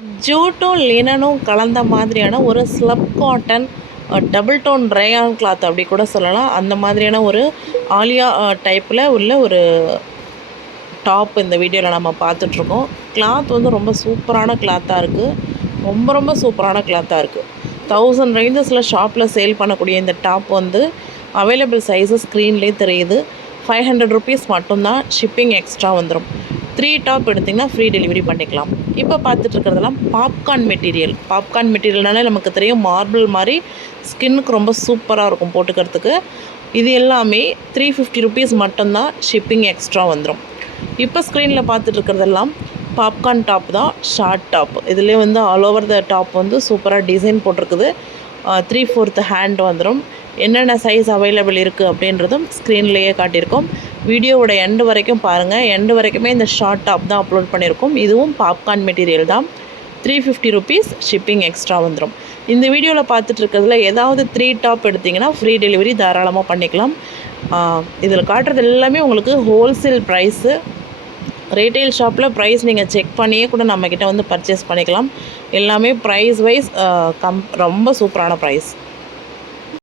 ஜூட்டும் லினனும் கலந்த மாதிரியான ஒரு slub cotton double tone rayon cloth அப்படி கூட சொல்லலாம். அந்த மாதிரியான ஒரு ஆலியா டைப்பில் உள்ள ஒரு டாப் இந்த வீடியோவில் நம்ம பார்த்துட்ருக்கோம். கிளாத் வந்து ரொம்ப சூப்பரான கிளாத்தாக இருக்குது ரொம்ப ரொம்ப சூப்பரான கிளாத்தாக இருக்குது தௌசண்ட் ரேஞ்சஸில் ஷாப்பில் சேல் பண்ணக்கூடிய இந்த டாப் வந்து அவைலபிள் சைஸஸ் ஸ்க்ரீன்லேயே தெரியுது. ஃபைவ் ஹண்ட்ரட் ருபீஸ் மட்டும்தான் ஷிப்பிங் எக்ஸ்ட்ரா வந்துடும் த்ரீ டாப் எடுத்திங்கன்னா ஃப்ரீ டெலிவரி பண்ணிக்கலாம். இப்போ பார்த்துட்ருக்கிறதெல்லாம் பாப்கார்ன் மெட்டீரியல் பாப்கார்ன் மெட்டீரியல்னாலே நமக்கு தெரியும் மார்பிள் மாதிரி ஸ்கின்னுக்கு ரொம்ப சூப்பராக இருக்கும் போட்டுக்கிறதுக்கு. இது எல்லாமே த்ரீ ஃபிஃப்டி ருபீஸ் மட்டும்தான் ஷிப்பிங் எக்ஸ்ட்ரா வந்துடும் இப்போ ஸ்க்ரீனில் பார்த்துட்டு இருக்கிறதெல்லாம் பாப்கார்ன் டாப் தான் ஷார்ட் டாப் இதுலேயே வந்து ஆல் ஓவர் த டாப் வந்து சூப்பராக டிசைன் போட்டிருக்குது. த்ரீ ஃபோர்த்து ஹேண்ட் வந்துடும் என்னென்ன சைஸ் அவைலபிள் இருக்குது அப்படின்றதும் ஸ்க்ரீன்லேயே காட்டியிருக்கோம். வீடியோவோட எண்டு வரைக்கும் பாருங்கள் எண்டு வரைக்குமே இந்த ஷார்ட் டாப் தான் அப்லோட் பண்ணியிருக்கோம். இதுவும் பாப்கார்ன் மெட்டீரியல் தான். Three fifty rupees shipping extra வந்துடும் இந்த வீடியோவில் பார்த்துட்டு இருக்கிறதுல ஏதாவது த்ரீ டாப் எடுத்திங்கன்னா ஃப்ரீ டெலிவரி தாராளமாக பண்ணிக்கலாம். இதில் காட்டுறது எல்லாமே உங்களுக்கு ஹோல்சேல் ப்ரைஸு ரீட்டைல் ஷாப்பில் ப்ரைஸ் நீங்கள் செக் பண்ணியே கூட நம்மக்கிட்ட வந்து பர்ச்சேஸ் பண்ணிக்கலாம். எல்லாமே ப்ரைஸ் வைஸ் கம் ரொம்ப சூப்பரான ப்ரைஸ்